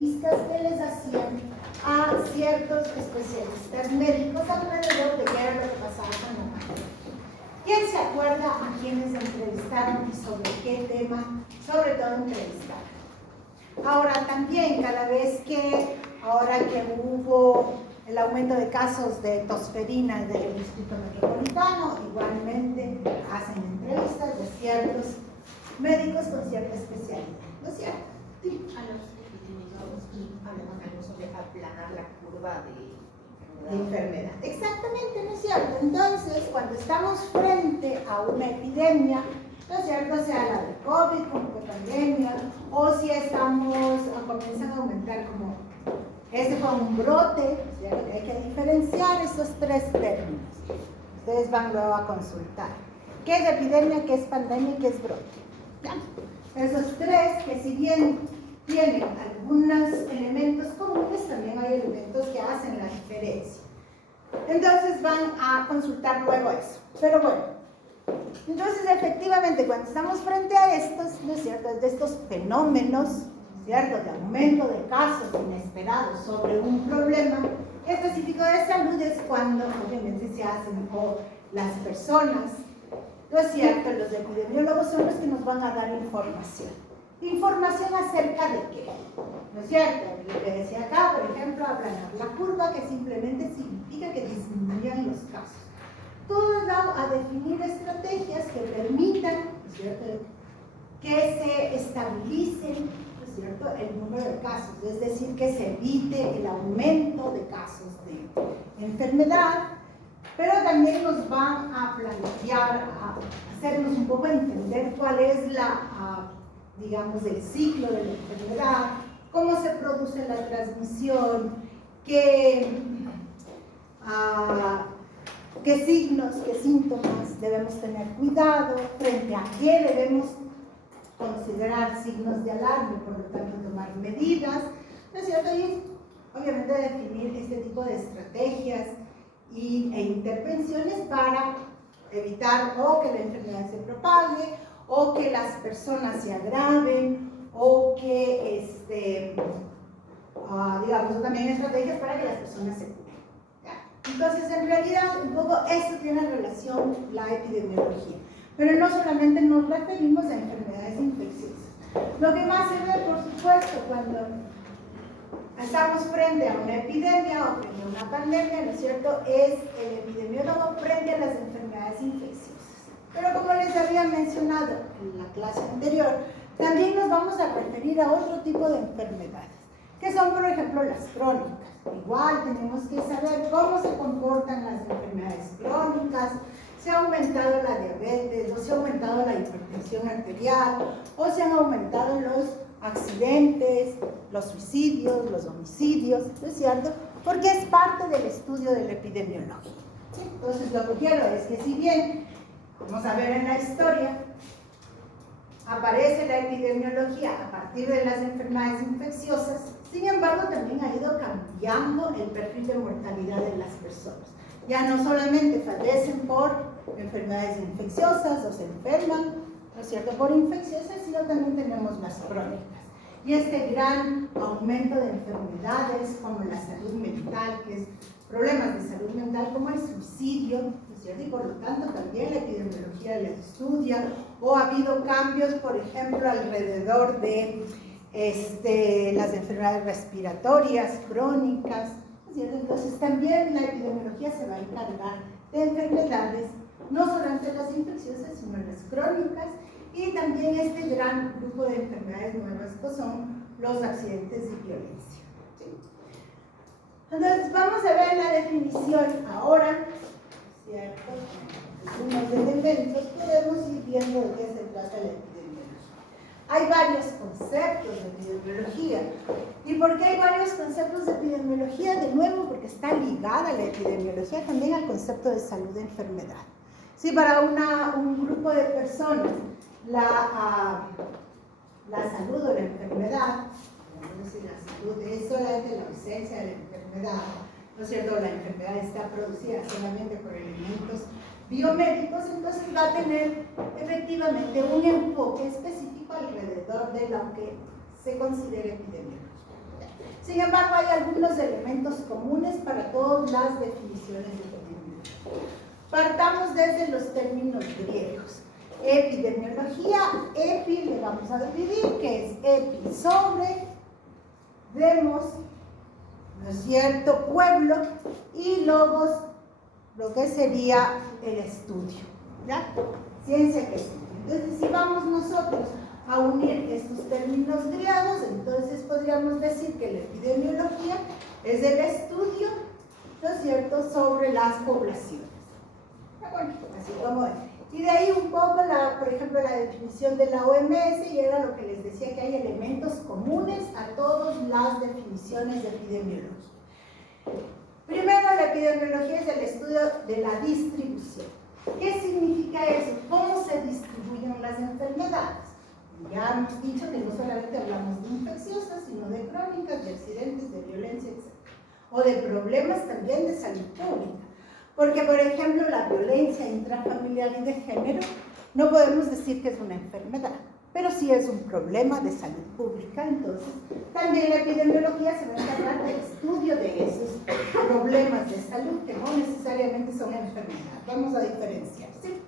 entrevistas que les hacían a ciertos especialistas médicos alrededor de qué era lo que pasaba con la pandemia. ¿Quién se acuerda a quienes entrevistaron y sobre qué tema, sobre todo entrevistaron? Ahora también, ahora que hubo el aumento de casos de tosferina del Distrito Metropolitano, igualmente hacen entrevistas de ciertos médicos con cierta especialidad, ¿no es cierto? Sí. A los epidemiólogos y hablaban algo sobre aplanar la curva de enfermedad. Exactamente, ¿no es cierto? Entonces, cuando estamos frente a una epidemia, ¿no es cierto? Sea la de COVID, como pandemia, o si comienzan a aumentar como ese fue un brote, ¿cierto? Hay que diferenciar esos tres términos. Ustedes van luego a consultar. ¿Qué es epidemia, qué es pandemia y qué es brote? ¿Ya? Esos tres, que si bien tienen algunos elementos comunes, también hay elementos que hacen la diferencia. Entonces van a consultar luego eso. Pero bueno, entonces efectivamente cuando estamos frente a estos, ¿no es cierto?, de estos fenómenos, ¿cierto?, de aumento de casos inesperados sobre un problema específico de salud, es cuando obviamente se hacen las personas, ¿no es cierto?, los epidemiólogos son los que nos van a dar información. ¿Información acerca de qué? ¿No es cierto? Lo que decía acá, por ejemplo, aplanar la curva, que simplemente significa que disminuyan los casos. Todo dado a definir estrategias que permitan, ¿no es cierto?, que se estabilicen, ¿no es cierto?, el número de casos, es decir, que se evite el aumento de casos de enfermedad, pero también nos van a plantear, a hacernos un poco entender cuál es digamos, el ciclo de la enfermedad, cómo se produce la transmisión, qué signos, qué síntomas debemos tener cuidado, frente a qué debemos considerar signos de alarma y por lo tanto tomar medidas, ¿no es cierto? Y obviamente definir este tipo de estrategias e intervenciones para evitar o que la enfermedad se propague, o que las personas se agraven, o que, digamos, también estrategias para que las personas se curen. ¿Ya? Entonces, en realidad, un poco eso tiene relación la epidemiología. Pero no solamente nos referimos a enfermedades infecciosas. Lo que más se ve, por supuesto, cuando estamos frente a una epidemia o frente a una pandemia, ¿no es cierto?, es el epidemiólogo frente a las enfermedades infecciosas. Pero como les había mencionado en la clase anterior, también nos vamos a referir a otro tipo de enfermedades, que son, por ejemplo, las crónicas. Igual tenemos que saber cómo se comportan las enfermedades crónicas, si ha aumentado la diabetes, o si ha aumentado la hipertensión arterial, o si han aumentado los accidentes, los suicidios, los homicidios, ¿no es cierto? Porque es parte del estudio de la epidemiología. ¿Sí? Entonces, lo que quiero es que si bien, vamos a ver en la historia, aparece la epidemiología a partir de las enfermedades infecciosas, sin embargo, también ha ido cambiando el perfil de mortalidad de las personas. Ya no solamente fallecen por enfermedades infecciosas o se enferman, ¿no es cierto?, por infecciosas, sino también tenemos las crónicas. Y este gran aumento de enfermedades como la salud mental, que es problemas de salud mental como el suicidio, ¿no es cierto?, y por lo tanto también la epidemiología la estudia, o ha habido cambios, por ejemplo, alrededor de las enfermedades respiratorias crónicas, ¿no es cierto? Entonces también la epidemiología se va a encargar de enfermedades, no solamente las infecciosas, sino las crónicas, y también este gran grupo de enfermedades nuevas que son los accidentes y violencia. ¿Sí? Entonces vamos a ver la definición ahora, ¿cierto? Algunos elementos, podemos ir viendo de qué se trata la epidemiología. Hay varios conceptos de epidemiología. ¿Y por qué hay varios conceptos de epidemiología? De nuevo, porque está ligada la epidemiología también al concepto de salud e enfermedad. Si para un grupo de personas la salud o la enfermedad, vamos a decir, la salud es solamente la ausencia de la enfermedad, ¿no es cierto?, la enfermedad está producida solamente por elementos biomédicos, entonces va a tener efectivamente un enfoque específico alrededor de lo que se considera epidemiología. Sin embargo, hay algunos elementos comunes para todas las definiciones de epidemiología. Partamos desde los términos griegos. Epidemiología, epi le vamos a dividir, que es epi sobre, demos, ¿no es cierto?, pueblo, y logos, lo que sería el estudio, ¿ya? Ciencia que estudia. Entonces, si vamos nosotros a unir estos términos griegos, entonces podríamos decir que la epidemiología es el estudio, ¿no es cierto?, sobre las poblaciones. Bueno, así como es. Y de ahí un poco, por ejemplo, la definición de la OMS, y era lo que les decía, que hay elementos comunes a todas las definiciones de epidemiología. Primero, la epidemiología es el estudio de la distribución. ¿Qué significa eso? ¿Cómo se distribuyen las enfermedades? Ya hemos dicho que no solamente hablamos de infecciosas, sino de crónicas, de accidentes, de violencia, etc. O de problemas también de salud pública. Porque, por ejemplo, la violencia intrafamiliar y de género, no podemos decir que es una enfermedad, pero sí es un problema de salud pública. Entonces, también la epidemiología se va a encargar del estudio de esos problemas de salud que no necesariamente son enfermedades. Vamos a diferenciar, ¿sí?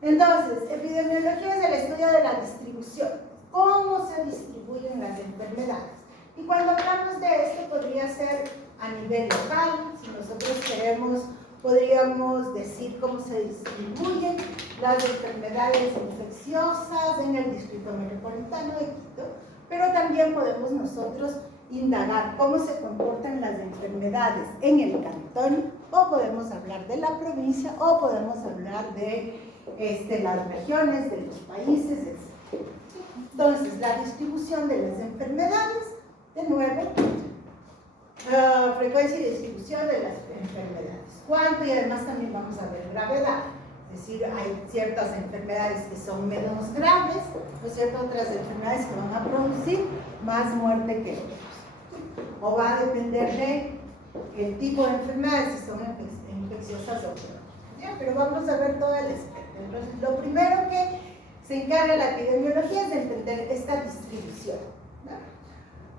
Entonces, epidemiología es el estudio de la distribución. ¿Cómo se distribuyen las enfermedades? Y cuando hablamos de esto, podría ser a nivel local. Si nosotros queremos, podríamos decir cómo se distribuyen las enfermedades infecciosas en el Distrito Metropolitano de Quito, pero también podemos nosotros indagar cómo se comportan las enfermedades en el cantón, o podemos hablar de la provincia, o podemos hablar de las regiones, de los países, etc. Entonces, la distribución de las enfermedades, de nuevo, frecuencia y distribución de las enfermedades. ¿Cuánto? Y además también vamos a ver gravedad. Es decir, hay ciertas enfermedades que son menos graves, o ciertas otras enfermedades que van a producir más muerte que otras. O va a depender del tipo de enfermedades, si son infecciosas o no. Pero vamos a ver toda la espectro. Entonces, lo primero que se encarga la epidemiología es de entender esta distribución, ¿no?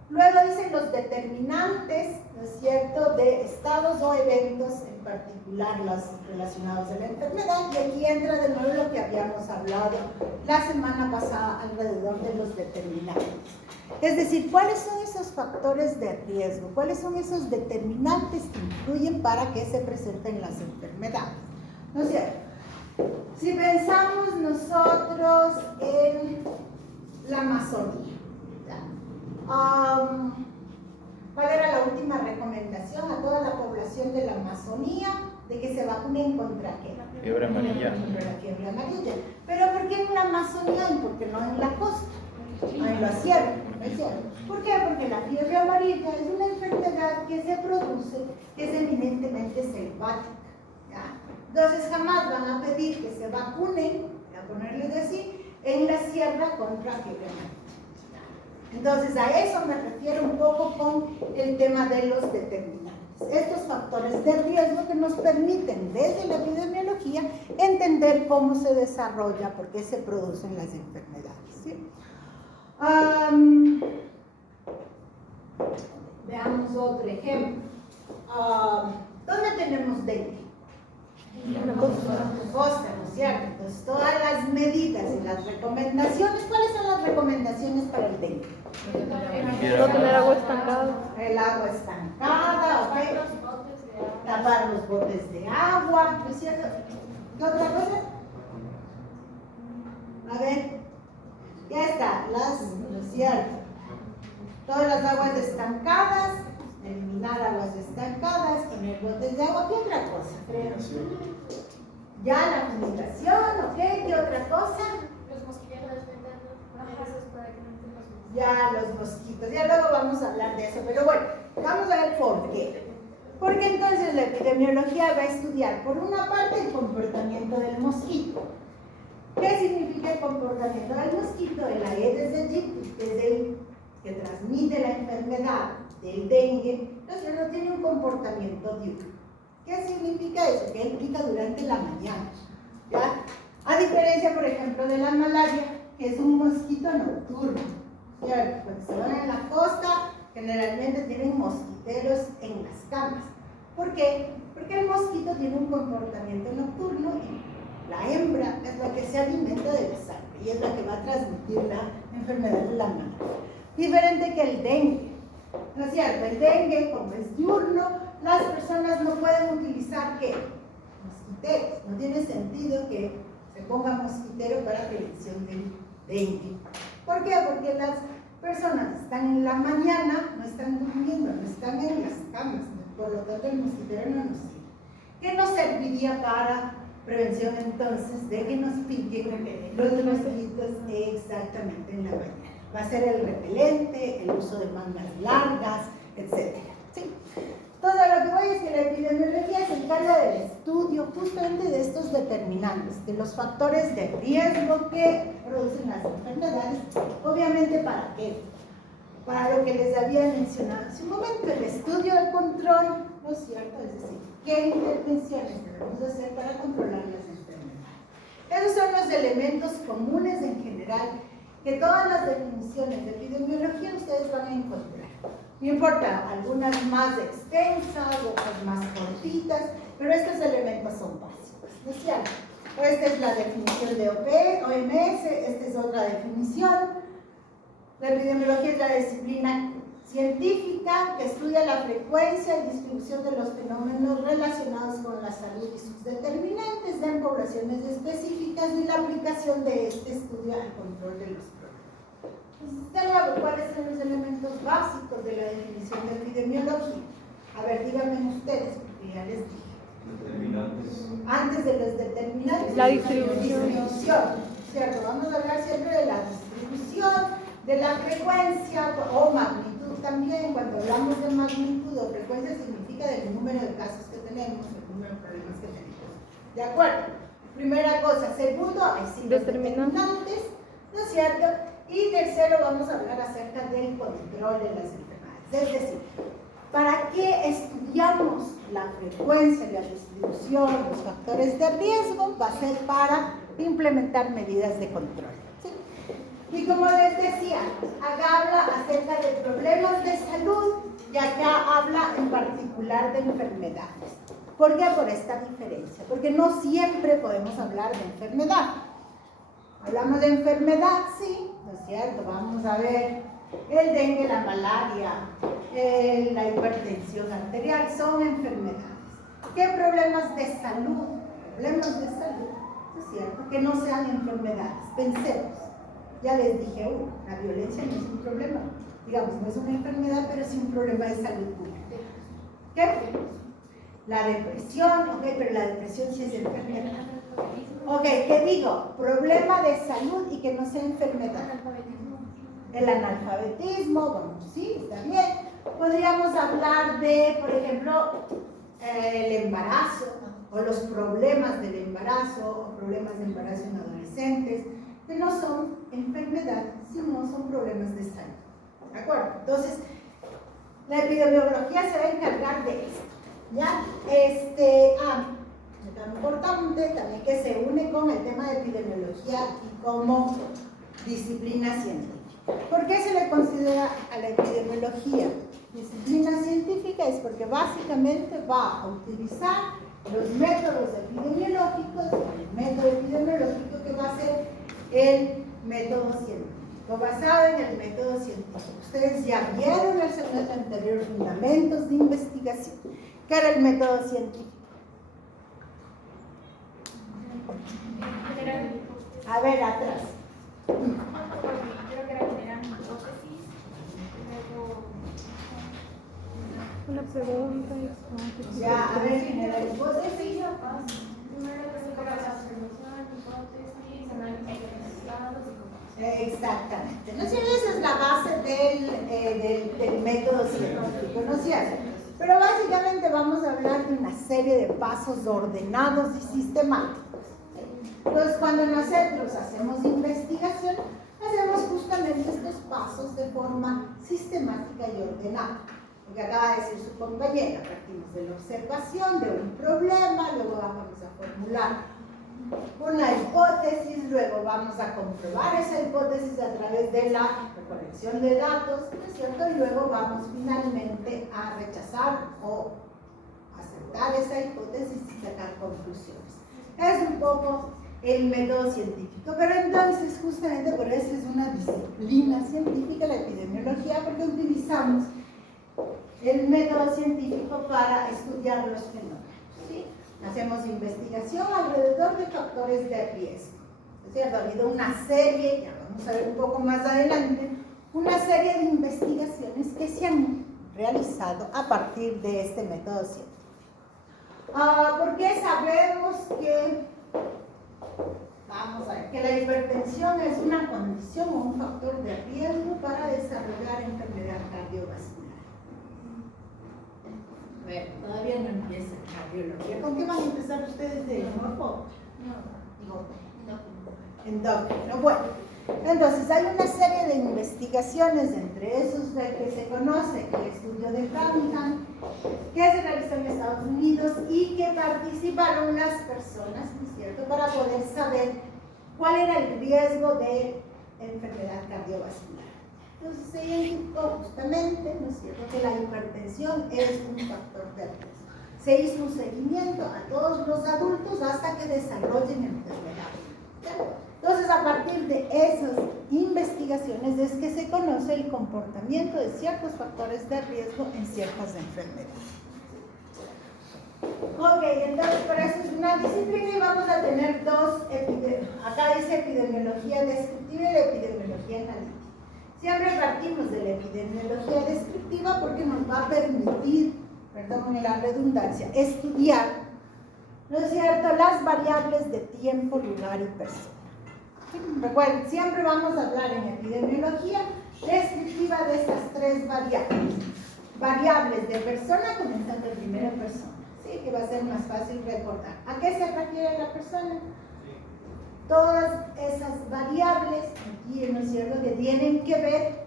Luego dicen los determinantes, ¿no es cierto?, de estados o eventos, en particular los relacionados a la enfermedad, y aquí entra de nuevo lo que habíamos hablado la semana pasada alrededor de los determinantes. Es decir, ¿cuáles son esos factores de riesgo? ¿Cuáles son esos determinantes que influyen para que se presenten las enfermedades? ¿No es cierto? Si pensamos nosotros en la Amazonía, ¿cuál era la última recomendación a toda la población de la Amazonía? De que se vacunen contra qué? Fiebre amarilla. Contra la fiebre amarilla. ¿Pero por qué en la Amazonía y por qué no en la costa? En la sierra, ¿no es cierto? ¿Por qué? Porque la fiebre amarilla es una enfermedad que se produce, que es eminentemente selvática, ¿ya? Entonces jamás van a pedir que se vacunen, a ponerles así, en la sierra contra fiebre amarilla. Entonces, a eso me refiero un poco con el tema de los determinantes. Estos factores de riesgo que nos permiten, desde la epidemiología, entender cómo se desarrolla, por qué se producen las enfermedades, ¿sí? Veamos otro ejemplo. ¿Dónde tenemos dengue? En la costa, ¿no es cierto? Entonces, todas las medidas y las recomendaciones, ¿cuáles son las recomendaciones para el dengue? No tener agua estancada. El agua estancada, ¿ok? Tapar los botes de agua, ¿no es cierto? ¿Qué otra cosa? A ver, ya está, ¿no es cierto? Todas las aguas estancadas, eliminar aguas estancadas, poner botes de agua. ¿Qué otra cosa? Ya la fumigación, ¿ok? ¿Qué otra cosa? Los mosquitos para que no estén los mosquitos. Ya los mosquitos, ya luego vamos a hablar de eso, pero bueno, vamos a ver por qué. Porque entonces la epidemiología va a estudiar, por una parte, el comportamiento del mosquito. ¿Qué significa el comportamiento del mosquito? El Aedes aegypti, que es el que transmite la enfermedad del dengue, entonces no tiene un comportamiento diurno. ¿Qué significa eso? Que él pica durante la mañana, ¿ya? A diferencia, por ejemplo, de la malaria, que es un mosquito nocturno, ¿cierto? Cuando se van en la costa, generalmente tienen mosquiteros en las camas. ¿Por qué? Porque el mosquito tiene un comportamiento nocturno y la hembra es la que se alimenta de la sangre y es la que va a transmitir la enfermedad de la maladie. Diferente que el dengue, ¿no es cierto? El dengue, como es diurno, las personas no pueden utilizar ¿qué? Mosquiteros. No tiene sentido que se ponga mosquitero para prevención del dengue. ¿Por qué? Porque las personas están en la mañana, no están durmiendo, no están en las camas, por lo tanto el mosquitero no nos sirve. ¿Qué nos serviría para prevención entonces de que nos piquen los mosquitos exactamente en la mañana? Va a ser el repelente, el uso de mangas largas, etc. ¿Sí? Entonces, a lo que voy es que la epidemiología se encarga del estudio justamente de estos determinantes, de los factores de riesgo que producen las enfermedades. Obviamente, ¿para qué? Para lo que les había mencionado hace un momento, el estudio del control, ¿no es cierto? Es decir, ¿qué intervenciones debemos hacer para controlar las enfermedades? Esos son los elementos comunes en general que todas las definiciones de epidemiología ustedes van a encontrar. No importa, algunas más extensas, otras más cortitas, pero estos elementos son básicos, ¿no es cierto? Esta es la definición de OMS, esta es otra definición. La epidemiología es la disciplina científica que estudia la frecuencia y distribución de los fenómenos relacionados con la salud y sus determinantes en poblaciones específicas y la aplicación de este estudio al control de los problemas. De nuevo, ¿cuáles son los elementos básicos de la definición de epidemiología? A ver, díganme ustedes, porque ya les dije. Determinantes. Antes de los determinantes, La distribución. ¿Cierto? Vamos a hablar siempre de la distribución, de la frecuencia o magnitud también. Cuando hablamos de magnitud o frecuencia significa del número de casos que tenemos, el número de problemas que tenemos. ¿De acuerdo? Primera cosa. Segundo, hay 5 determinantes, ¿no es cierto? Y tercero, vamos a hablar acerca del control de las enfermedades. Es decir, ¿para qué estudiamos la frecuencia, la distribución, los factores de riesgo? Va a ser para implementar medidas de control. ¿Sí? Y como les decía, acá habla acerca de problemas de salud y acá habla en particular de enfermedades. ¿Por qué? Por esta diferencia. Porque no siempre podemos hablar de enfermedad. Hablamos de enfermedad, sí, ¿no es cierto? Vamos a ver el dengue, la malaria, la hipertensión arterial, son enfermedades. ¿Qué problemas de salud? Problemas de salud, ¿no es cierto? Que no sean enfermedades. Pensemos, ya les dije uno, la violencia no es un problema, digamos, no es una enfermedad, pero sí un problema de salud pública. ¿Qué? La depresión, ok, pero la depresión sí es enfermedad. Ok, ¿qué digo? Problema de salud y que no sea enfermedad. El analfabetismo, bueno, sí, está bien. Podríamos hablar de, por ejemplo, el embarazo o los problemas del embarazo o problemas de embarazo en adolescentes, que no son enfermedad, sino son problemas de salud. ¿De acuerdo? Entonces, la epidemiología se va a encargar de esto. ¿Ya? Tan importante también que se une con el tema de epidemiología y como disciplina científica. ¿Por qué se le considera a la epidemiología disciplina científica? Es porque básicamente va a utilizar los métodos epidemiológicos, el método epidemiológico que va a ser el método científico, basado en el método científico. Ustedes ya vieron el semestre anterior fundamentos de investigación. ¿Qué era el método científico? A ver, atrás. Creo que era generar hipótesis, luego Una pregunta. Ya, a ver, generar hipótesis. primero las afirmaciones, hipótesis, análisis de resultados y conclusiones. Exactamente. ¿No es cierto? Esa es la base del método científico, ¿no es cierto? Pero básicamente vamos a hablar de una serie de pasos ordenados y sistemáticos. Entonces, cuando nosotros hacemos investigación, hacemos justamente estos pasos de forma sistemática y ordenada. Lo que acaba de decir su compañera, partimos de la observación de un problema, luego vamos a formular una hipótesis, luego vamos a comprobar esa hipótesis a través de la recolección de datos, ¿no es cierto? Y luego vamos finalmente a rechazar o aceptar esa hipótesis y sacar conclusiones. Es un poco el método científico, pero entonces justamente por eso es una disciplina científica la epidemiología, porque utilizamos el método científico para estudiar los fenómenos, ¿sí? Hacemos investigación alrededor de factores de riesgo, ¿es cierto? Ha habido una serie, ya vamos a ver un poco más adelante, una serie de investigaciones que se han realizado a partir de este método científico. ¿Por qué sabemos que, vamos a ver, que la hipertensión es una condición o un factor de riesgo para desarrollar enfermedad cardiovascular? Bueno, todavía no empieza cardiología. ¿Con qué van a empezar ustedes de morfo? Endocrino. Bueno, entonces hay una serie de investigaciones, entre esos de que se conoce el estudio de Framingham, que se realizó en Estados Unidos y que participaron las personas, ¿no es cierto?, para poder saber cuál era el riesgo de enfermedad cardiovascular. Entonces se identificó justamente, ¿no es cierto?, que la hipertensión es un factor de riesgo. Se hizo un seguimiento a todos los adultos hasta que desarrollen enfermedad. Entonces, a partir de esas investigaciones es que se conoce el comportamiento de ciertos factores de riesgo en ciertas enfermedades. Ok, entonces por eso es una disciplina y vamos a tener dos acá dice epidemiología descriptiva y la epidemiología analítica. Siempre partimos de la epidemiología descriptiva porque nos va a permitir, perdón la redundancia, estudiar, ¿no es cierto?, las variables de tiempo, lugar y persona. Recuerden, siempre vamos a hablar en epidemiología descriptiva de estas tres variables. Variables de persona, comenzando en primera persona, ¿sí?, que va a ser más fácil recordar. ¿A qué se refiere la persona? Todas esas variables, aquí, ¿no es cierto?, que tienen que ver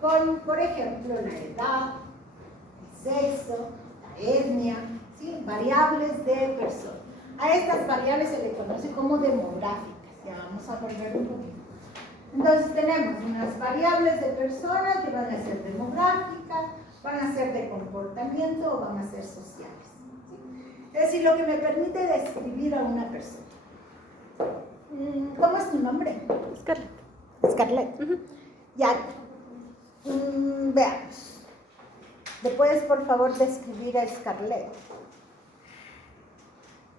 con, por ejemplo, la edad, el sexo, la etnia, ¿sí?, variables de persona. A estas variables se le conoce como demográficas. Ya vamos a volver un poquito. Entonces tenemos unas variables de persona que van a ser demográficas, van a ser de comportamiento o van a ser sociales, ¿sí? Es decir, lo que me permite describir a una persona. ¿Cómo es tu nombre? Scarlett. Scarlett. Ya. Veamos. ¿Le puedes por favor describir a Scarlett?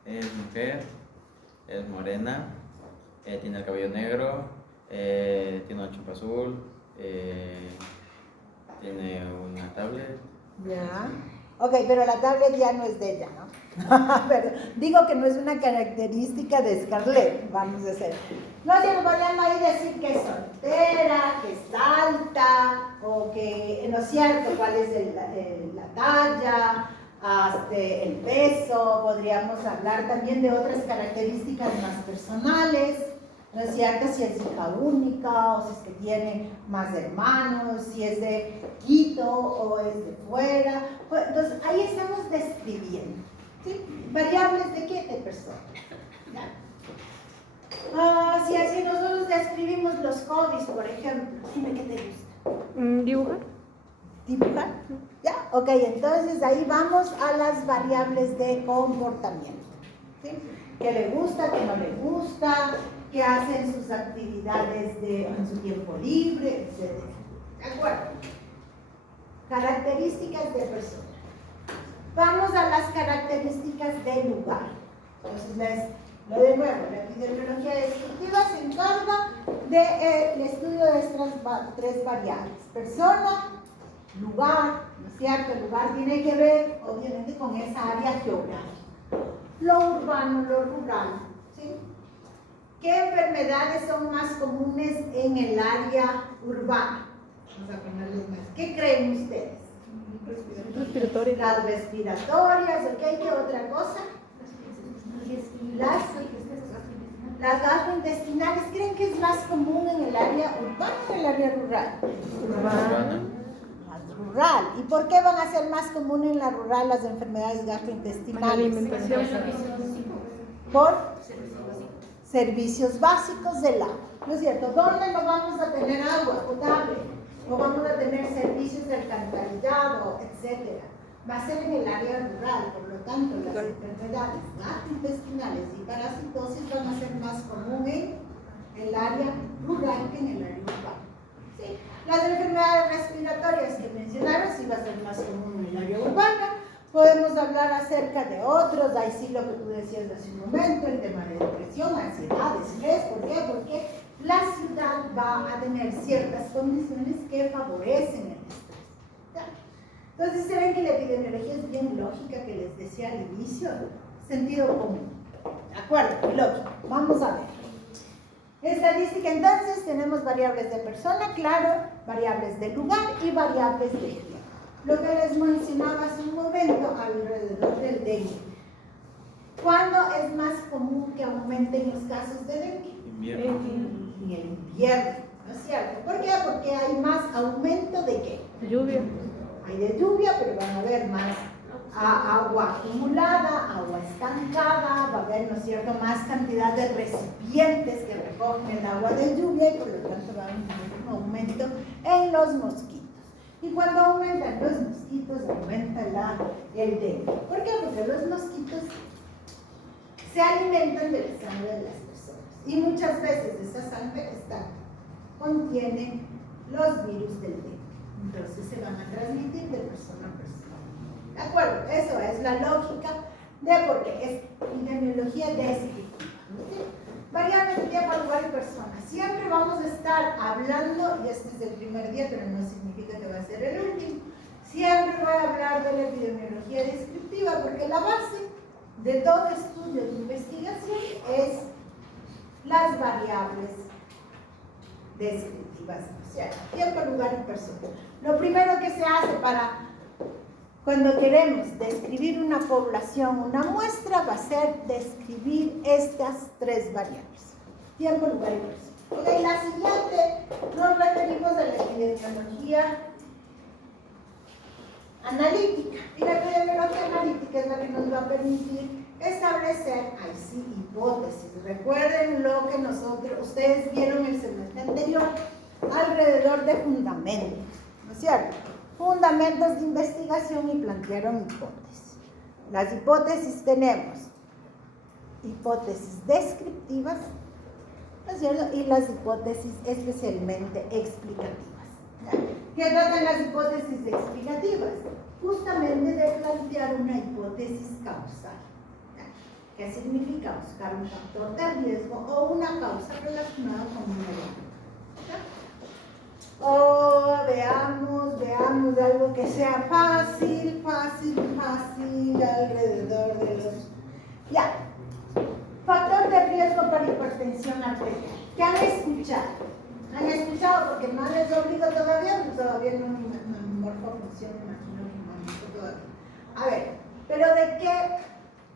Es mujer, es morena, tiene el cabello negro, tiene una chupa azul, tiene una tablet. Ya. Ok, pero la tablet ya no es de ella, ¿no? Pero digo que no es una característica de Scarlett, vamos a hacer. No tiene problema ahí decir que es soltera, que es alta, o que no es cierto cuál es la talla, el peso. Podríamos hablar también de otras características más personales, ¿no es cierto? Si es hija única o si es que tiene más hermanos, si es de Quito o es de fuera. Pues, entonces, ahí estamos describiendo, ¿sí? ¿Variables de qué? De persona. Si así nosotros describimos los hobbies, por ejemplo, dime qué te gusta. Dibujar. ¿Dibujar? ¿Ya? Ok, entonces ahí vamos a las variables de comportamiento, ¿sí? ¿Qué le gusta, qué no le gusta? ¿Qué hace en sus actividades en su tiempo libre, etc.? ¿De acuerdo? Características de persona. Vamos a las características de lugar. Entonces, de nuevo, la epidemiología descriptiva se encarga del estudio de estas tres variables. Persona, lugar, ¿no es cierto? El lugar tiene que ver, obviamente, con esa área geográfica. Lo urbano, lo rural, ¿sí? ¿Qué enfermedades son más comunes en el área urbana? Vamos a ponerles más. ¿Qué creen ustedes? Respiratorias. Las respiratorias, ¿ok? ¿Qué otra cosa? Las gastrointestinales. ¿Creen que es más común en el área urbana o en el área rural? Urbana. Más rural. ¿Y por qué van a ser más comunes en la rural las enfermedades gastrointestinales? Alimentación. ¿Por? servicios básicos del agua, ¿no es cierto? ¿Dónde no vamos a tener agua potable? O vamos a tener servicios de alcantarillado, etcétera. Va a ser en el área rural, por lo tanto, las enfermedades gastrointestinales y parasitosis van a ser más comunes en el área rural que en el área urbana. ¿Sí? Las enfermedades respiratorias que mencionaron sí va a ser más común en el área urbana. Podemos hablar acerca de otros, ahí sí lo que tú decías hace un momento, el tema de depresión, ansiedad, estrés. ¿Por qué? Porque la ciudad va a tener ciertas condiciones que favorecen el estrés. ¿Ya? Entonces se ven que la epidemiología es bien lógica, que les decía al inicio, sentido común. ¿De acuerdo? Lógico. Vamos a ver. Estadística, entonces, tenemos variables de persona, claro, variables de lugar y variables de tiempo. Lo que les mencionaba hace un momento alrededor del dengue. ¿Cuándo es más común que aumenten los casos de dengue? Invierno. En el invierno, ¿no es cierto? ¿Por qué? Porque hay más aumento de ¿qué? Lluvia. Hay de lluvia, pero van a haber más agua acumulada, agua estancada, va a haber, ¿no es cierto?, más cantidad de recipientes que recogen el agua de lluvia y por lo tanto va a haber un aumento en los mosquitos. Y cuando aumentan los mosquitos, aumenta el dengue. ¿Por qué? Porque los mosquitos se alimentan de la sangre de las personas y muchas veces esa sangre contiene los virus del dengue. Entonces se van a transmitir de persona a persona. ¿De acuerdo? Eso es la lógica de por qué es epidemiología descriptiva. ¿Sí? Variables de tiempo, lugar y persona. Siempre vamos a estar hablando, y este es el primer día, pero no significa que va a ser el último. Siempre voy a hablar de la epidemiología descriptiva porque la base de todo estudio de investigación es las variables descriptivas. O sea, tiempo, lugar y persona. Lo primero que se hace cuando queremos describir una población, una muestra, va a ser describir estas tres variables: tiempo, lugar y persona. Ok, la siguiente nos referimos a la epidemiología analítica. Y la epidemiología analítica es la que nos va a permitir establecer, ahí sí, hipótesis. Recuerden lo que ustedes vieron el semestre anterior alrededor de fundamentos, ¿no es cierto? Fundamentos de investigación y plantearon hipótesis. Las hipótesis tenemos hipótesis descriptivas, ¿no es cierto? Y las hipótesis especialmente explicativas. ¿Ya? ¿Qué tratan las hipótesis explicativas? Justamente de plantear una hipótesis causal. ¿Ya? ¿Qué significa? Buscar un factor de riesgo o una causa relacionada con un evento. O veamos algo que sea fácil alrededor de los... Ya. Factor de riesgo para hipertensión arterial. ¿Qué han escuchado? ¿Han escuchado? Porque no les obligo todavía, todavía no morfofunción, imagino que no todavía. A ver, pero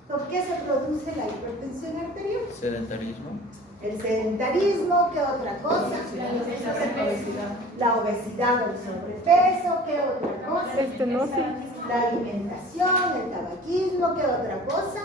¿por qué se produce la hipertensión arterial? Sedentarismo. El sedentarismo, ¿qué otra cosa? La obesidad o el sobrepeso, ¿qué otra cosa? Estenosis. La alimentación, el tabaquismo, ¿qué otra cosa?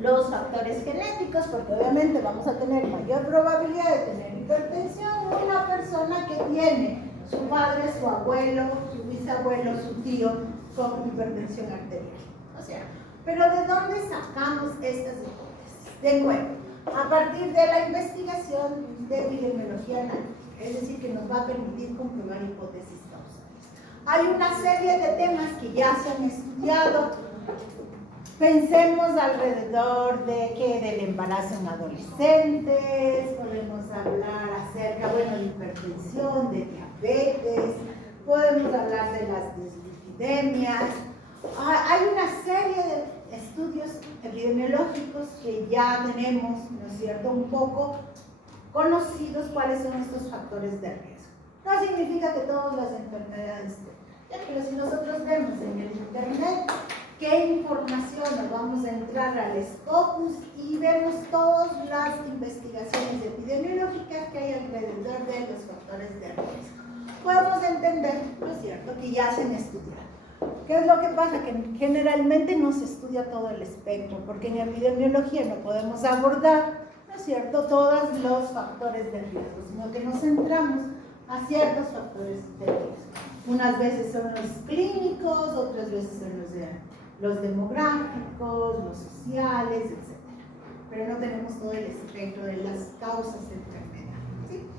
Los factores genéticos, porque obviamente vamos a tener mayor probabilidad de tener hipertensión una persona que tiene su padre, su abuelo, su bisabuelo, su tío con hipertensión arterial. O sea, pero ¿de dónde sacamos estas hipótesis? De nuevo, a partir de la investigación de epidemiología analítica, es decir, que nos va a permitir comprobar hipótesis causales. Hay una serie de temas que ya se han estudiado. Pensemos alrededor del embarazo en adolescentes, podemos hablar acerca, de hipertensión, de diabetes, podemos hablar de las dislipidemias. Hay una serie de estudios epidemiológicos que ya tenemos, ¿no es cierto?, un poco conocidos cuáles son estos factores de riesgo. No significa que todas las enfermedades estén, pero si nosotros vemos en el internet qué información, nos vamos a entrar al Scopus y vemos todas las investigaciones epidemiológicas que hay alrededor de los factores de riesgo. Podemos entender, ¿no es cierto?, que ya se han estudiado. ¿Qué es lo que pasa? Que generalmente no se estudia todo el espectro, porque en epidemiología no podemos abordar, ¿no es cierto?, todos los factores de riesgo, sino que nos centramos a ciertos factores de riesgo. Unas veces son los clínicos, otras veces son los demográficos, los sociales, etc. Pero no tenemos todo el espectro de las causas de enfermedad, ¿sí?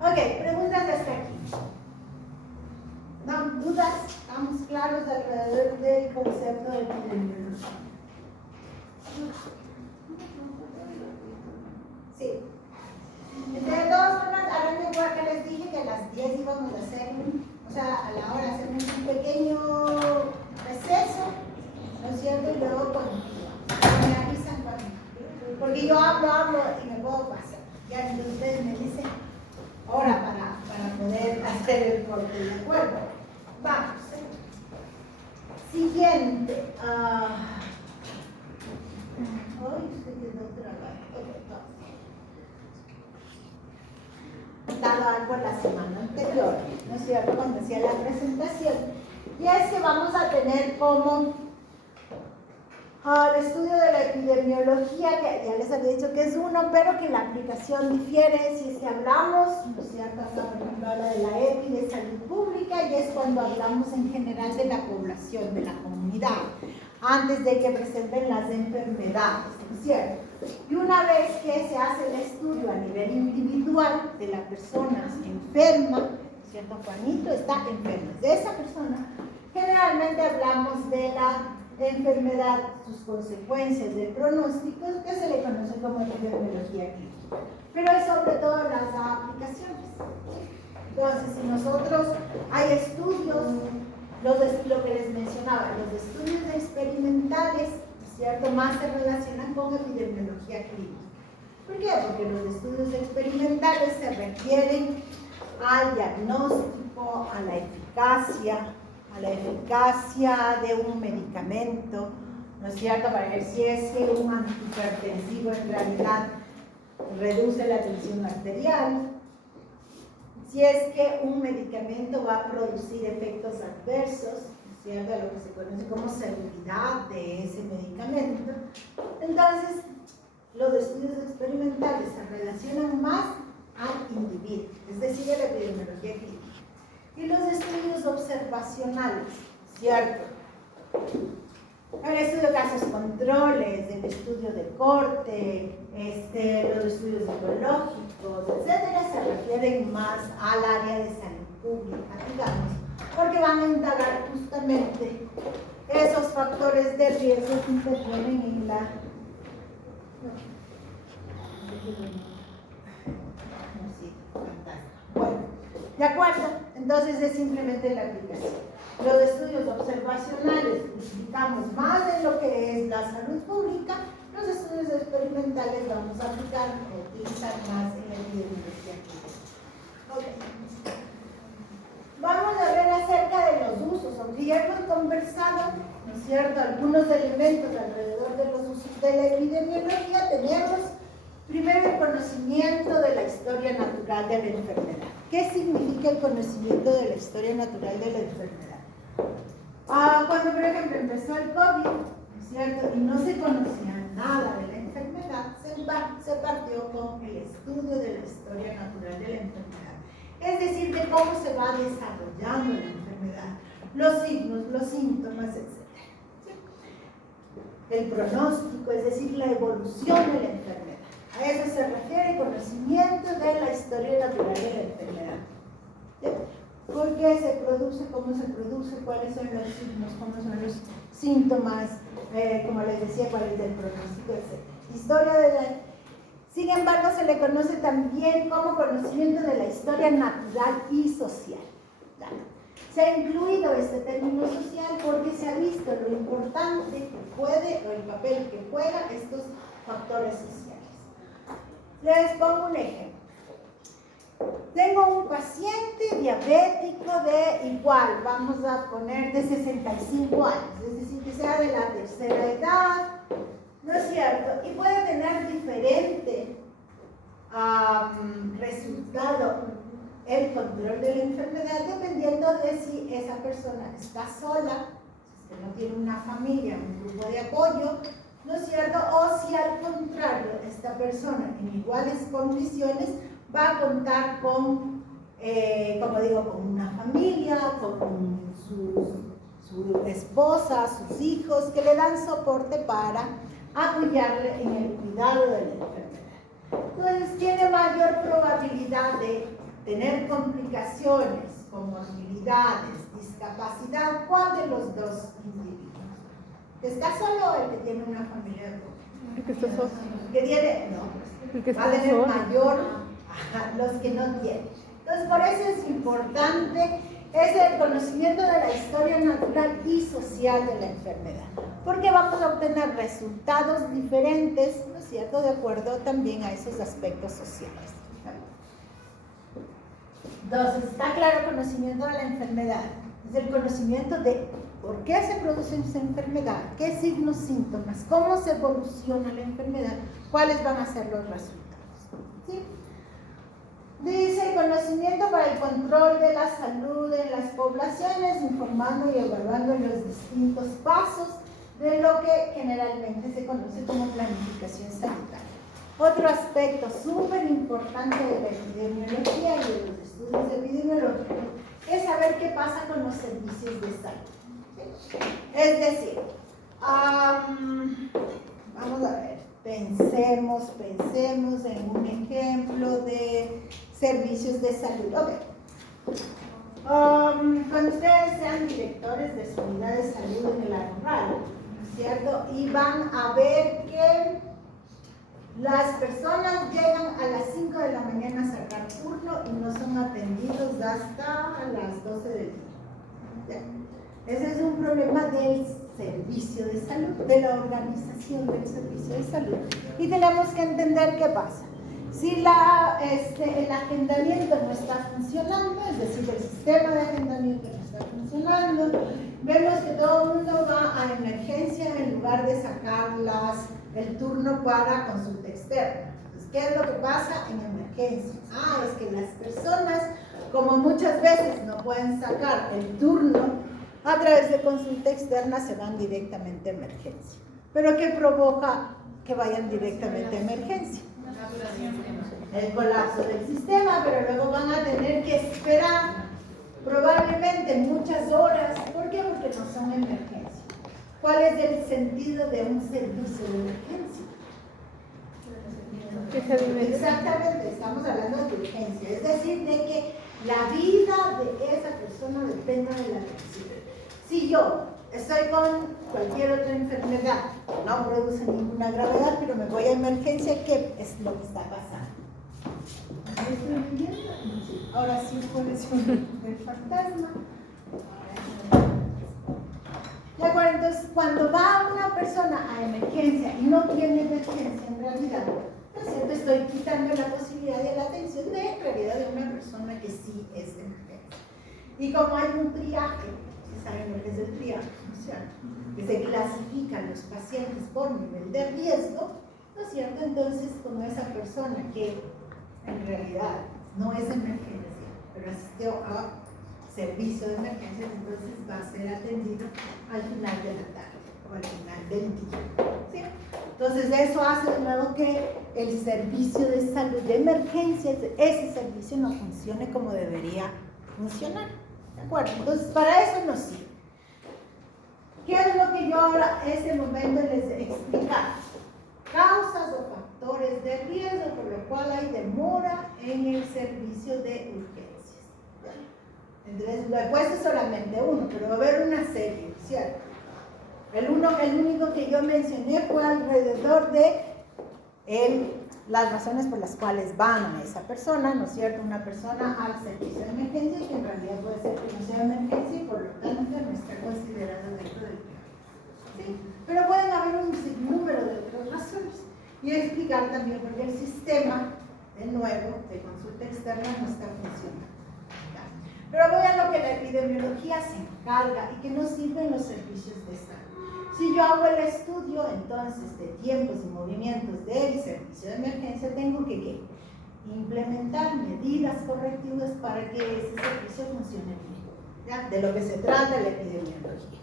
Ok, preguntas hasta aquí. ¿No? ¿Dudas? ¿Estamos claros alrededor del concepto de epidemiología? Sí. De todas formas, ahora igual que les dije que a las 10 íbamos a hacer, o sea, a la hora hacemos un pequeño receso, ¿no es cierto? Y luego me avisan cuando, porque yo hablo y me puedo pasar. Ya entonces ustedes me dicen hora para poder hacer el corte, ¿de acuerdo? Vamos. Siguiente. Hoy se quedó trabado. Dado algo la semana anterior, ¿no es cierto?, cuando hacía la presentación. Y es que vamos a tener como el estudio de la epidemiología, que ya les había dicho que es uno, pero que la aplicación difiere si es que hablamos, ¿no es cierto?, acá por ejemplo habla de la EPI de salud pública, y es cuando hablamos en general de la población, de la comunidad, antes de que presenten las enfermedades, ¿no es cierto? Y una vez que se hace el estudio a nivel individual de la persona enferma, ¿no es cierto? Juanito está enfermo, de esa persona, generalmente hablamos de la enfermedad, sus consecuencias, del pronóstico, que se le conoce como epidemiología clínica. Pero es sobre todo las aplicaciones. Entonces, si nosotros hay estudios, lo que les mencionaba, los estudios experimentales, ¿cierto?, más se relacionan con epidemiología clínica. ¿Por qué? Porque los estudios experimentales se refieren al diagnóstico, a la eficacia de un medicamento, ¿no es cierto?, para ver si es que un antihipertensivo en realidad reduce la tensión arterial, si es que un medicamento va a producir efectos adversos, ¿no es cierto?, lo que se conoce como seguridad de ese medicamento. Entonces, los estudios experimentales se relacionan más al individuo, es decir, a la epidemiología clínica. Y los estudios observacionales, ¿cierto? El estudio de casos controles, el estudio de corte, los estudios psicológicos, etcétera, se refieren más al área de salud pública, digamos, porque van a indagar justamente esos factores de riesgo que intervienen en la... Bueno, ¿de acuerdo? Entonces es simplemente la aplicación. Los estudios observacionales explicamos más de lo que es la salud pública, los estudios experimentales vamos a aplicar o utilizar más en la epidemiología clínica. Okay. Vamos a ver acerca de los usos, aunque ya hemos conversado, ¿no es cierto?, algunos elementos alrededor de los usos de la epidemiología. Tenemos primero el conocimiento de la historia natural de la enfermedad. ¿Qué significa el conocimiento de la historia natural de la enfermedad? Cuando, por ejemplo, empezó el COVID, ¿no es cierto?, y no se conocía nada de la enfermedad, se partió con el estudio de la historia natural de la enfermedad. Es decir, de cómo se va desarrollando la enfermedad, los signos, los síntomas, etc. ¿Sí? El pronóstico, es decir, la evolución de la enfermedad. A eso se refiere el conocimiento de la historia natural de la enfermedad. ¿Sí? ¿Por qué se produce? ¿Cómo se produce? ¿Cuáles son los signos? ¿Cómo son los síntomas? Como les decía, ¿cuál es el pronóstico? Etc. Historia de la... Sin embargo, se le conoce también como conocimiento de la historia natural y social. ¿Claro? Se ha incluido este término social porque se ha visto lo importante que puede, o el papel que juegan estos factores sociales. Les pongo un ejemplo. Tengo un paciente diabético de igual, vamos a poner de 65 años, es decir, que sea de la tercera edad, ¿no es cierto? Y puede tener diferente resultado el control de la enfermedad dependiendo de si esa persona está sola, si no tiene una familia, un grupo de apoyo, ¿no es cierto? O si al contrario, esta persona en iguales condiciones va a contar con, como digo, con una familia, con su esposa, sus hijos, que le dan soporte para apoyarle en el cuidado de la enfermedad. Entonces tiene mayor probabilidad de tener complicaciones, comorbilidades, discapacidad. ¿Cuál de los dos individuos? ¿Que está solo o el que tiene una familia de apoyo? El que está solo. ¿Que tiene? No, El que va a está tener solo. mayor, los que no tienen. Entonces por eso es importante el conocimiento de la historia natural y social de la enfermedad, porque vamos a obtener resultados diferentes, ¿no es cierto?, de acuerdo también a esos aspectos sociales. Entonces, está claro el conocimiento de la enfermedad, es el conocimiento de por qué se produce esa enfermedad, qué signos, síntomas, cómo se evoluciona la enfermedad, cuáles van a ser los resultados. ¿Sí? Dice, conocimiento para el control de la salud en las poblaciones, informando y evaluando los distintos pasos de lo que generalmente se conoce como planificación sanitaria. Otro aspecto súper importante de la epidemiología y de los estudios epidemiológicos es saber qué pasa con los servicios de salud. Es decir, vamos a ver, pensemos en un ejemplo de servicios de salud. Cuando ustedes sean directores de su unidad de salud en el rural, ¿no es cierto? Y van a ver que las personas llegan a las 5 de la mañana a sacar turno y no son atendidos hasta las 12 del día. Ese es un problema del servicio de salud, de la organización del servicio de salud. Y tenemos que entender qué pasa. Si el agendamiento no está funcionando, es decir, el sistema de agendamiento no está funcionando, vemos que todo el mundo va a emergencia en lugar de sacar el turno para consulta externa. Entonces, ¿qué es lo que pasa en emergencia? Es que las personas, como muchas veces no pueden sacar el turno a través de consulta externa, se van directamente a emergencia. ¿Pero qué provoca que vayan directamente a emergencia? El colapso del sistema, pero luego van a tener que esperar probablemente muchas horas. ¿Por qué? Porque no son emergencia. ¿Cuál es el sentido de un servicio de emergencia? Exactamente, estamos hablando de urgencia, es decir, de que la vida de esa persona depende de la atención. Si yo estoy con cualquier otra enfermedad, no produce ninguna gravedad, pero me voy a emergencia, ¿qué es lo que está pasando? Ahora sí puede ser el fantasma. De acuerdo, entonces cuando va una persona a emergencia y no tiene emergencia en realidad, ¿no es cierto? Estoy quitando la posibilidad de la atención de en realidad de una persona que sí es de emergencia. Y como hay un triaje, si saben lo que es el triaje, ¿no es cierto?, que se clasifican los pacientes por nivel de riesgo, ¿no es cierto? Entonces, como esa persona que en realidad no es emergencia, pero asistió a servicio de emergencia, entonces va a ser atendido al final de la tarde o al final del día. ¿Sí? Entonces eso hace de nuevo que el servicio de salud de emergencia, ese servicio no funcione como debería funcionar. ¿De acuerdo? Entonces para eso nos sirve. ¿Qué es lo que yo ahora en este momento les he explicado? Causas o factores de riesgo por lo cual hay demora en el servicio de urgencias. Entonces, lo he puesto solamente uno, pero va a haber una serie, ¿cierto? El único que yo mencioné fue alrededor de las razones por las cuales van a esa persona, ¿no es cierto? Una persona al servicio de emergencia, que en realidad puede ser que no sea emergencia y por lo tanto no está considerada dentro del plan. ¿Sí? Pero pueden haber un sinnúmero de otras razones. Y explicar también por qué el sistema, de nuevo, de consulta externa no está funcionando. Pero vean lo que la epidemiología se encarga y que nos sirven los servicios de salud. Si yo hago el estudio entonces de tiempos y movimientos del servicio de emergencia, tengo que implementar medidas correctivas para que ese servicio funcione bien, ¿ya? De lo que se trata la epidemiología.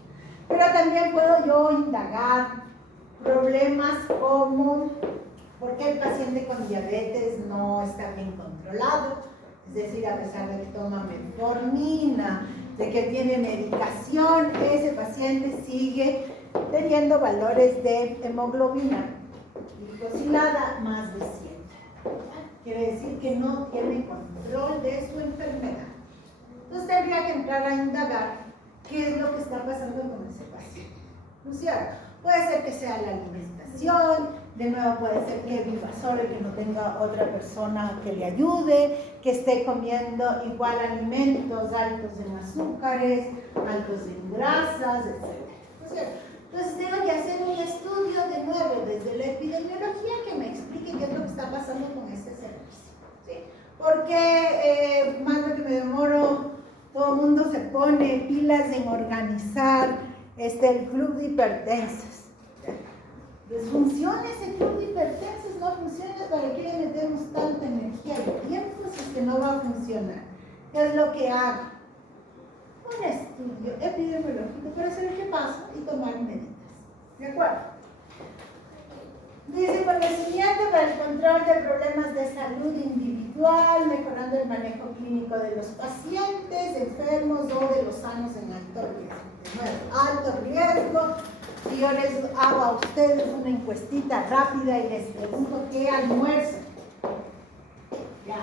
Pero también puedo yo indagar problemas como por qué el paciente con diabetes no está bien controlado, es decir, a pesar de que toma metformina, de que tiene medicación, ese paciente sigue teniendo valores de hemoglobina glicosilada más de 100. Quiere decir que no tiene control de su enfermedad. Entonces tendría que entrar a indagar qué es lo que está pasando con ese paciente. ¿No es cierto? Puede ser que sea la alimentación, de nuevo puede ser que viva solo y que no tenga otra persona que le ayude, que esté comiendo igual alimentos altos en azúcares, altos en grasas, etc. ¿No es cierto? Entonces tengo que hacer un estudio de nuevo desde la epidemiología que me explique qué es lo que está pasando con este servicio, ¿sí? Porque más de que me demoro, todo el mundo se pone pilas en organizar el club de hipertensos. Pues funciona ese club de hipertensos, no funciona, ¿para qué le metemos tanta energía y tiempo si es que no va a funcionar? ¿Qué es lo que hago? Un estudio epidemiológico para saber qué pasa y tomar medidas. ¿De acuerdo? Dice conocimiento para el control de problemas de salud individual, mejorando el manejo clínico de los pacientes enfermos o de los sanos en alto riesgo. Bueno, alto riesgo. Si yo les hago a ustedes una encuestita rápida y les pregunto qué almuerzan, ya,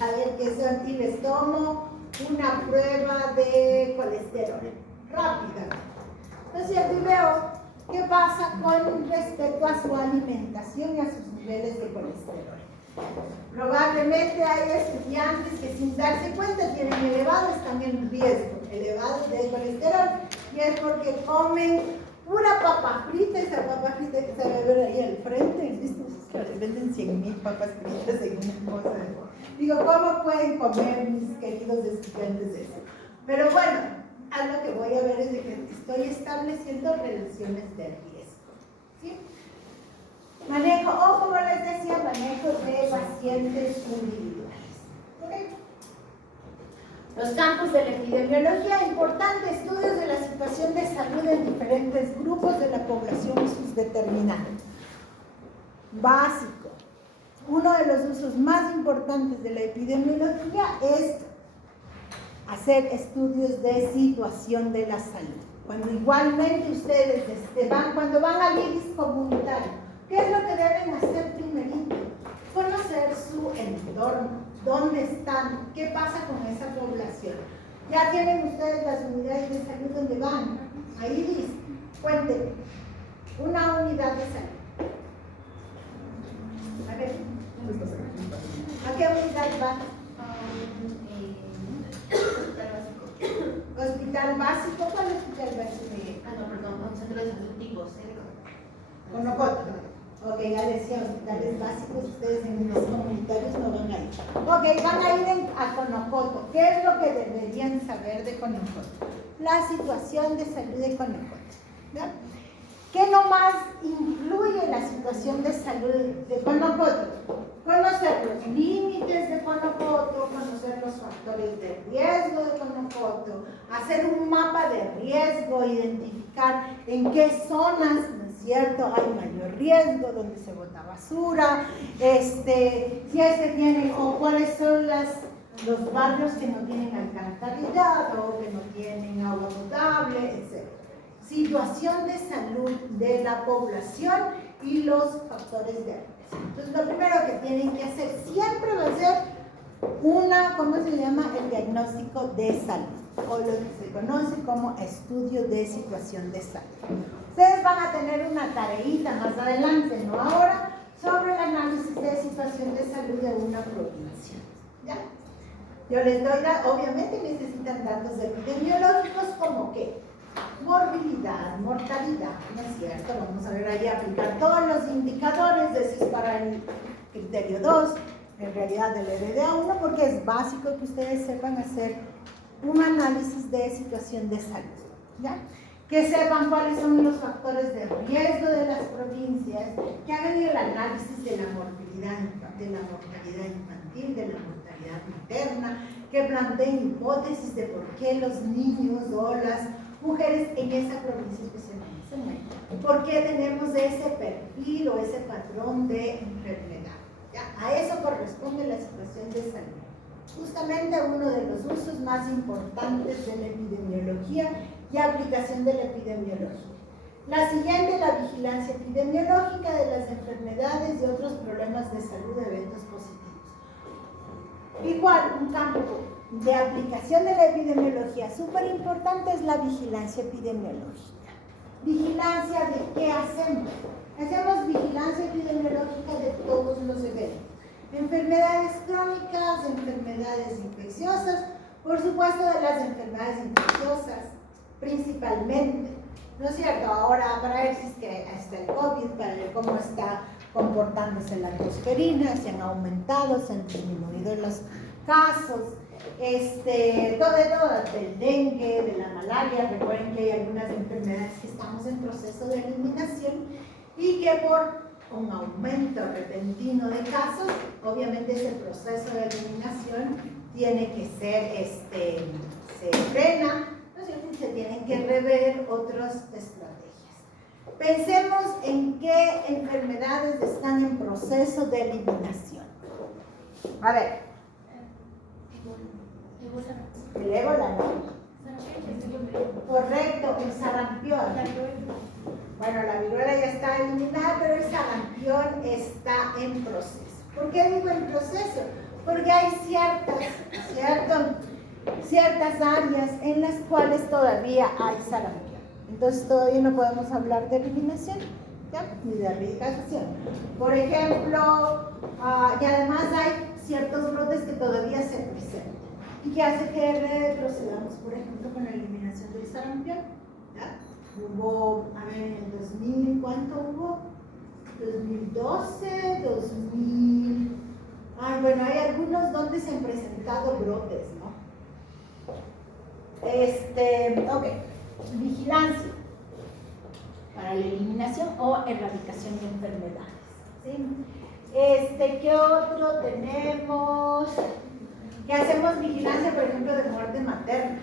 a ver qué son, y les tomo una prueba de colesterol rápida. Entonces aquí veo qué pasa con respecto a su alimentación y a sus niveles de colesterol. Probablemente hay estudiantes que sin darse cuenta tienen elevados también riesgo, elevados de colesterol, y es porque comen pura papa frita, esa papa frita que se va a ver ahí al frente, ¿viste? Que les venden 100,000 papas fritas en una cosa. Digo, ¿cómo pueden comer mis queridos estudiantes eso? Pero bueno, a lo que voy a ver es de que estoy estableciendo relaciones de riesgo, ¿sí? Manejo, o como les decía, manejo de pacientes individuales, ¿ok? Los campos de la epidemiología, importante, estudios de la situación de salud en diferentes grupos de la población y sus determinantes. Básico. Uno de los usos más importantes de la epidemiología es hacer estudios de situación de la salud. Cuando igualmente ustedes cuando van al IRIS comunitario, ¿qué es lo que deben hacer primerito? Conocer su entorno. ¿Dónde están? ¿Qué pasa con esa población? Ya tienen ustedes las unidades de salud donde van. Ahí dice, cuéntenme, una unidad de salud. A ver, ¿a qué unidad van? Hospital básico. ¿Cuál hospital básico? Ah, no, perdón, un centro de salud tipo Conocoto. Ok, ya decía, hospitales básicos, ustedes en los comunitarios no van a ir. Ok, van a ir a Conocoto. ¿Qué es lo que deberían saber de Conocoto? La situación de salud de Conocoto, ¿ya? ¿Qué nomás incluye la situación de salud de Conocoto? Conocer los límites de Conocoto, conocer los factores de riesgo de Conocoto, hacer un mapa de riesgo, identificar en qué zonas, ¿cierto? Hay mayor riesgo, donde se bota basura, si tienen, o cuáles son los barrios que no tienen alcantarillado, que no tienen agua potable, etc. Situación de salud de la población y los factores de riesgo. Entonces, lo primero que tienen que hacer siempre va a ser ¿cómo se llama? El diagnóstico de salud, o lo que se conoce como estudio de situación de salud. Ustedes van a tener una tareita más adelante, no ahora, sobre el análisis de situación de salud de una provincia. ¿Ya? Yo les doy, obviamente necesitan datos epidemiológicos como que morbilidad, mortalidad, ¿no es cierto? Vamos a ver ahí aplicar todos los indicadores, decís para el criterio 2, en realidad del RDA 1, porque es básico que ustedes sepan hacer un análisis de situación de salud, ¿ya? que sepan cuáles son los factores de riesgo de las provincias, que hagan el análisis de la mortalidad infantil, de la mortalidad materna, que planteen hipótesis de por qué los niños o las mujeres en esa provincia especialmente se mueren, por qué tenemos ese perfil o ese patrón de enfermedad. ¿Ya? A eso corresponde la situación de salud. Justamente uno de los usos más importantes de la epidemiología y aplicación de la epidemiología. La siguiente, la vigilancia epidemiológica de las enfermedades y otros problemas de salud de eventos positivos. Igual, un campo de aplicación de la epidemiología súper importante es la vigilancia epidemiológica. ¿Vigilancia de qué hacemos? Hacemos vigilancia epidemiológica de todos los eventos. Enfermedades crónicas, enfermedades infecciosas, por supuesto de las enfermedades infecciosas, principalmente, ¿no es cierto? Ahora, para ver si es que está el COVID, para ver cómo está comportándose la tosferina, si han aumentado, se han disminuido los casos, todo, del dengue, de la malaria. Recuerden que hay algunas enfermedades que estamos en proceso de eliminación y que por un aumento repentino de casos, obviamente ese proceso de eliminación tiene que ser, se frena, ¿no es cierto? Se tienen que rever otras estrategias. Pensemos en qué enfermedades están en proceso de eliminación. A ver. El ébola, ¿no? Correcto, el sarampión. Bueno, la viruela ya está eliminada, pero el sarampión está en proceso. ¿Por qué digo en proceso? Porque hay ciertas áreas en las cuales todavía hay sarampión. Entonces todavía no podemos hablar de eliminación, ¿ya? Ni de erradicación. Por ejemplo, y además hay ciertos brotes que todavía se presentan y que hace que procedamos, por ejemplo, con la eliminación del sarampión, ¿ya? Hubo, a ver, en el 2000, ¿cuánto hubo? 2012, 2000... bueno, hay algunos donde se han presentado brotes, ¿no? Ok, vigilancia para la eliminación o erradicación de enfermedades, ¿sí? ¿Qué otro tenemos? Que hacemos vigilancia, por ejemplo, de muerte materna.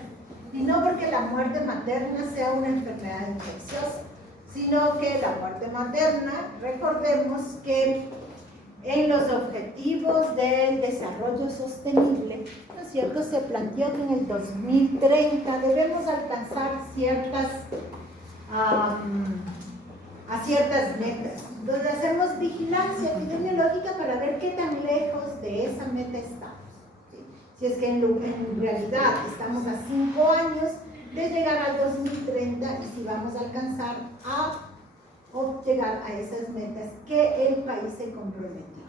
Y no porque la muerte materna sea una enfermedad infecciosa, sino que la muerte materna, recordemos que en los objetivos del desarrollo sostenible, ¿no es cierto?, se planteó que en el 2030 debemos alcanzar ciertas metas, donde hacemos vigilancia epidemiológica para ver qué tan lejos de esa meta estamos. Si es que en realidad estamos a 5 años de llegar al 2030 y si vamos a alcanzar o llegar a esas metas que el país se comprometió.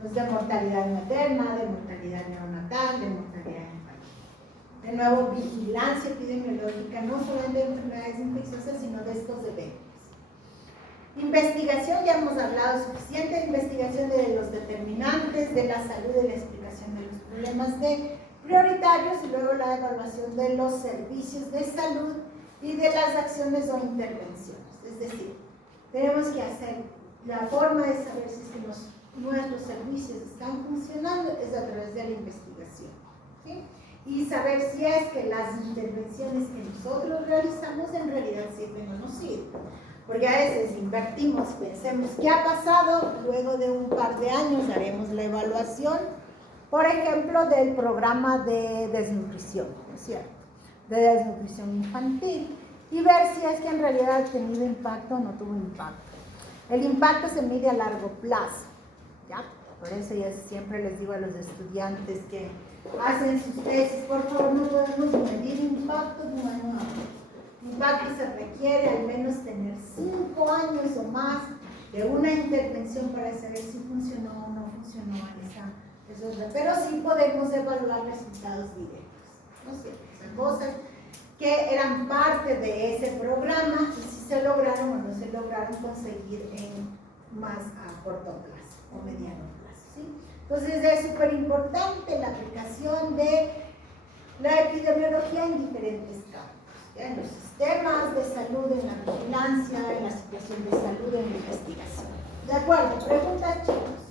Pues de mortalidad materna, de mortalidad neonatal, de mortalidad infantil. De nuevo, vigilancia epidemiológica, no solamente de enfermedades infecciosas, sino de estos eventos. Investigación, ya hemos hablado suficiente de investigación de los determinantes de la salud, de la explicación de los problemas prioritarios y luego la evaluación de los servicios de salud y de las acciones o intervenciones. Es decir, tenemos que hacer, la forma de saber si es que nuestros servicios están funcionando es a través de la investigación, ¿sí? Y saber si es que las intervenciones que nosotros realizamos en realidad sirven o no sirven. Porque a veces invertimos, pensemos qué ha pasado, luego de un par de años haremos la evaluación, por ejemplo, del programa de desnutrición, ¿no es cierto?, de desnutrición infantil, y ver si es que en realidad ha tenido impacto o no tuvo impacto. El impacto se mide a largo plazo, ¿ya? Por eso yo siempre les digo a los estudiantes que hacen sus tesis, por favor, no podemos medir impacto de un año a otro. Impacto se requiere al menos tener 5 años o más de una intervención para saber si funcionó o no funcionó pero sí podemos evaluar resultados directos, ¿no es cierto? Son cosas que eran parte de ese programa y si se lograron o no se lograron conseguir más a corto plazo o mediano plazo, ¿sí? Entonces es súper importante la aplicación de la epidemiología en diferentes campos. ¿ya? En los sistemas de salud, en la vigilancia, en la situación de salud, en la investigación. ¿De acuerdo? Preguntas, chicos.